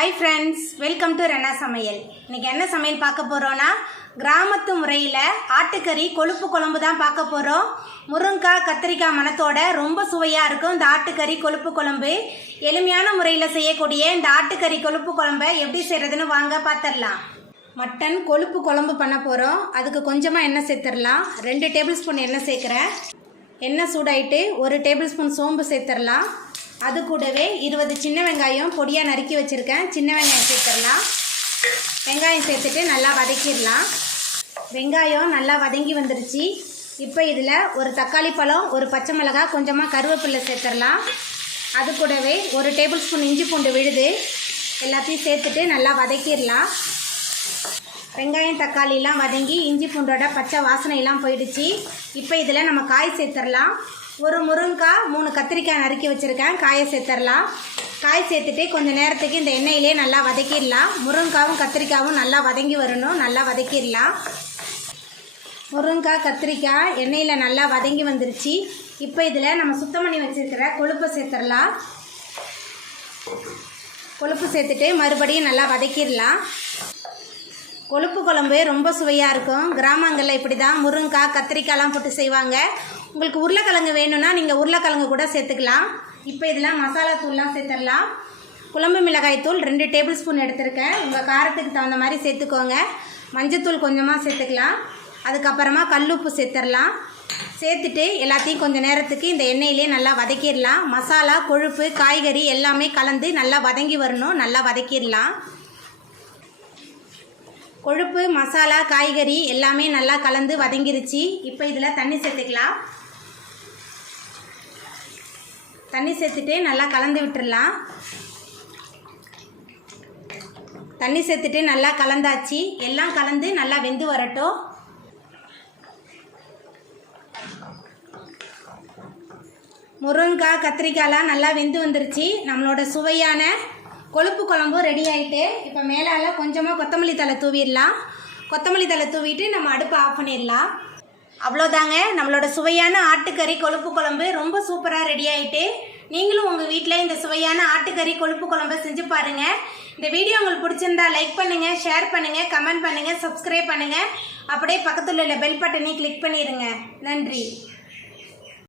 Hi friends, welcome to Renna Samayal. இன்னைக்கு என்ன சமையல் பார்க்க போறோம்னா கிராமத்து முறையில ஆட்டுக்கறி கொழுப்பு குழம்பு தான் பார்க்க போறோம். முருங்கைக்காய் கத்திரிக்காய் மணத்தோட ரொம்ப சுவையா இருக்கும் இந்த ஆட்டுக்கறி கொழுப்பு குழம்பு. எளிமையான முறையில செய்யக்கூடிய இந்த ஆட்டுக்கறி கொழுப்பு குழம்பை எப்படி செய்யறதுன்னு வாங்க பார்த்துடலாம். மட்டன் கொழுப்பு குழம்பு பண்ண போறோம். அதுக்கு கொஞ்சமா எண்ணெய் சேர்த்துடலாம். 2 டேபிள் ஸ்பூன் எண்ணெய் சேர்க்குறேன். எண்ணெய் சூடாயிட்டு 1 டேபிள் ஸ்பூன் சோம்பு சேர்த்துடலாம். அது கூடவே 20 சின்ன வெங்காயம் பொடியாக நறுக்கி வச்சுருக்கேன். சின்ன வெங்காயம் சேர்த்துடலாம். வெங்காயம் சேர்த்துட்டு நல்லா வதக்கிடலாம். வெங்காயம் நல்லா வதங்கி வந்துருச்சு. இப்போ இதில் ஒரு தக்காளி பழம், ஒரு பச்சை மிளகாய், கொஞ்சமாக கருவேப்பிலை சேர்த்துடலாம். அது கூடவே 1 டேபிள் ஸ்பூன் இஞ்சி பூண்டு விழுது எல்லாத்தையும் சேர்த்துட்டு நல்லா வதக்கிடலாம். வெங்காயம் தக்காளிலாம் வதங்கி இஞ்சி பூண்டோட பச்சை வாசனையெல்லாம் போயிடுச்சு. இப்போ இதில் நம்ம காய் சேர்த்துடலாம். ஒரு முருங்கைக்காய், 3 கத்திரிக்காய் நறுக்கி வச்சுருக்கேன். காயை சேர்த்துடலாம். காய் சேர்த்துட்டு கொஞ்சம் நேரத்துக்கு இந்த எண்ணெயிலே நல்லா வதக்கிடலாம். முருங்கைக்காவும் கத்திரிக்காயும் நல்லா வதங்கி வரணும். நல்லா வதக்கிடலாம். முருங்கைக்காய் கத்திரிக்காய் எண்ணெயில் நல்லா வதங்கி வந்துருச்சு. இப்போ இதில் நம்ம சுத்தம் பண்ணி வச்சுருக்கிற கொழுப்பை சேர்த்துடலாம். கொழுப்பு சேர்த்துட்டு மறுபடியும் நல்லா வதக்கிடலாம். கொழுப்பு குழம்பு ரொம்ப சுவையாக இருக்கும். கிராமங்களில் இப்படி தான் முருங்கைக்காய் கத்திரிக்காய்லாம் போட்டு செய்வாங்க. உங்களுக்கு உருளைக்கிழங்கு வேணும்னா நீங்கள் உருளைக்கிழங்கு கூட சேர்த்துக்கலாம். இப்போ இதில் மசாலா தூள்லாம் சேர்த்துடலாம். குழம்பு மிளகாய் தூள் 2 டேபிள் ஸ்பூன் எடுத்துருக்கேன். உங்கள் காரத்துக்கு தகுந்த மாதிரி சேர்த்துக்கோங்க. மஞ்சத்தூள் கொஞ்சமாக சேர்த்துக்கலாம். அதுக்கப்புறமா கல்லுப்பு சேர்த்துடலாம். சேர்த்துட்டு எல்லாத்தையும் கொஞ்சம் நேரத்துக்கு இந்த எண்ணெயிலே நல்லா வதக்கிடலாம். மசாலா, கொழுப்பு, காய்கறி எல்லாமே கலந்து நல்லா வதங்கி வரணும். நல்லா வதக்கிடலாம். கொழுப்பு, மசாலா, காய்கறி எல்லாமே நல்லா கலந்து வதங்கிருச்சு. இப்போ இதில் தண்ணி சேர்த்துக்கலாம். தண்ணி சேர்த்துட்டு நல்லா கலந்து விட்டுடலாம். தண்ணி சேர்த்துட்டு நல்லா கலந்தாச்சு. எல்லாம் கலந்து நல்லா வெந்து வரட்டும். முருங்கைக்காய் கத்திரிக்காய்லாம் நல்லா வெந்து வந்துருச்சு. நம்மளோட சுவையான கொழுப்பு குழம்பு ரெடி ஆகிட்டு இப்போ மேலால் கொஞ்சமாக கொத்தமல்லி தழை தூவிடலாம். கொத்தமல்லி தழை தூவிட்டு நம்ம அடுப்பை ஆஃப் பண்ணிடலாம். அவ்வளோதாங்க, நம்மளோட சுவையான ஆட்டுக்கறி கொழுப்பு குழம்பு ரொம்ப சூப்பராக ரெடி ஆகிட்டு. நீங்களும் உங்கள் வீட்டில் இந்த சுவையான ஆட்டுக்கறி கொழுப்பு குழம்பை செஞ்சு பாருங்கள். இந்த வீடியோ உங்களுக்கு பிடிச்சிருந்தா லைக் பண்ணுங்கள், ஷேர் பண்ணுங்கள், கமெண்ட் பண்ணுங்கள், சப்ஸ்கிரைப் பண்ணுங்கள். அப்படியே பக்கத்தில் உள்ள பெல் பட்டனை கிளிக் பண்ணிடுங்க. நன்றி.